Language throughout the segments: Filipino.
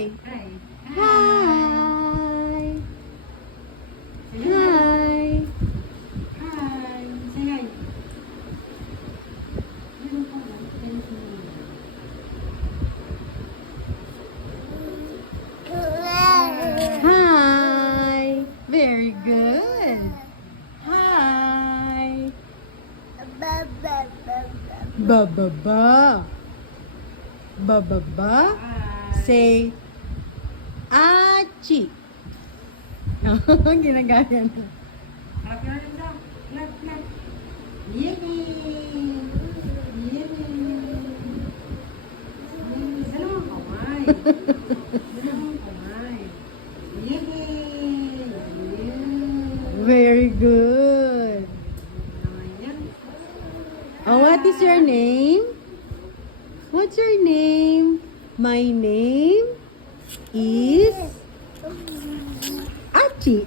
hi. Hi. Hi. Hi. Hi. Say hi. Hi. Very good. Hi. Ba ba ba. Ba ba ba. Say Achi. Ginagaya na. Clap your hands up. Clap, clap. Yay! Dalawang kamay. Dalawang kamay. Yay! Very good. Oh, what is your name? What's your name? My name is Achi.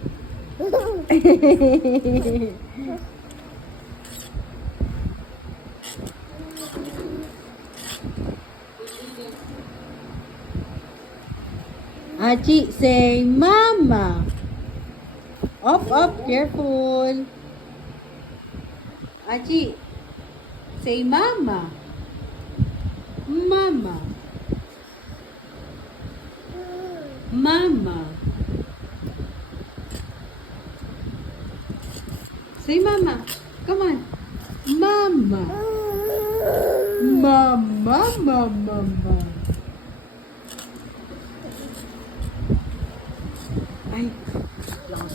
Achi, say mama. Up, careful. Achi, say mama. Mama. Mama. Say mama. Come on. Mama. Mama, mama, mama.